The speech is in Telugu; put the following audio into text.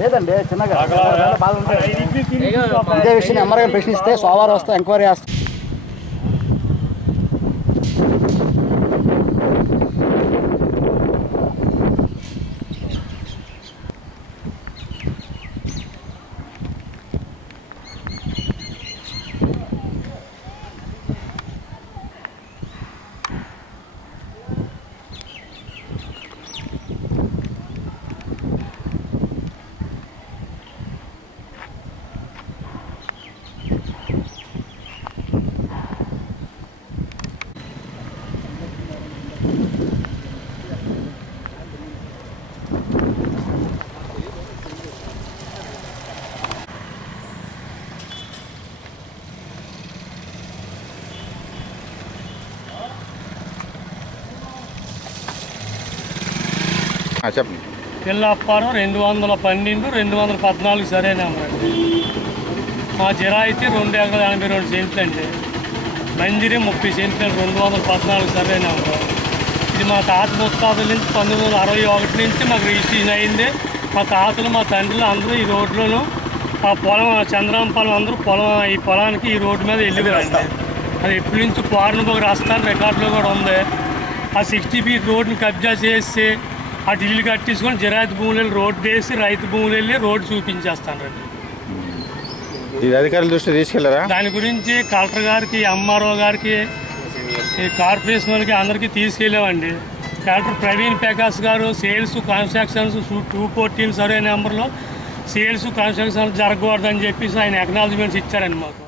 లేదండి చిన్నగా. బాగుంటాయి ఇదే విషయం ఎమ్మరగా ప్రశ్నిస్తే సోమవారం వస్తే ఎంక్వైరీ చేస్తాం. చెప్పండి. పిల్లప్పారం రెండు వందల పన్నెండు రెండు వందల పద్నాలుగు సరే నెంబర్ అండి. మా జిరాయితీ రెండు ఎకరాల ఎనభై రెండు సెంట్లు అండి మంజిరి ముప్పై సెంట్లు రెండు వందల పద్నాలుగు సరే నెంబర్ ఇది మా తాత ముత్తాతల నుంచి పంతొమ్మిది వందల అరవై ఒకటి నుంచి మాకు రిజిస్ట్రేషన్ అయింది. మా తాతలు మా తండ్రులు అందరూ ఈ రోడ్లోనూ ఆ పొలం చంద్రామ పొలం అందరూ పొలం ఈ పొలానికి ఈ రోడ్డు మీద వెళ్ళిపోయారండి అది ఎప్పటి నుంచి పోరణపోక రాస్తాను రికార్డులో కూడా ఉంది. ఆ సిక్స్టీ ఫీట్ రోడ్ని కబ్జా చేసి ఆ ఇల్లు కట్టించుకొని జిరాయితీ భూములు వెళ్ళి రోడ్డు వేసి రైతు భూములు వెళ్ళి రోడ్డు చూపించేస్తానండి ఇది అధికారుల దృష్టి తీసుకెళ్ళారా? దాని గురించి కలెక్టర్ గారికి ఎంఆర్ఓ గారికి ఈ కార్పొరేషన్ వాళ్ళకి అందరికీ తీసుకెళ్ళామండి. కలెక్టర్ ప్రవీణ్ ప్రకాష్ గారు sales constructions two fourteen survey నెంబర్లో సేల్స్ కన్స్ట్రక్షన్స్ జరగకూడదని చెప్పేసి ఆయన ఎక్నాలజీమెంట్స్ ఇచ్చారండి మాకు.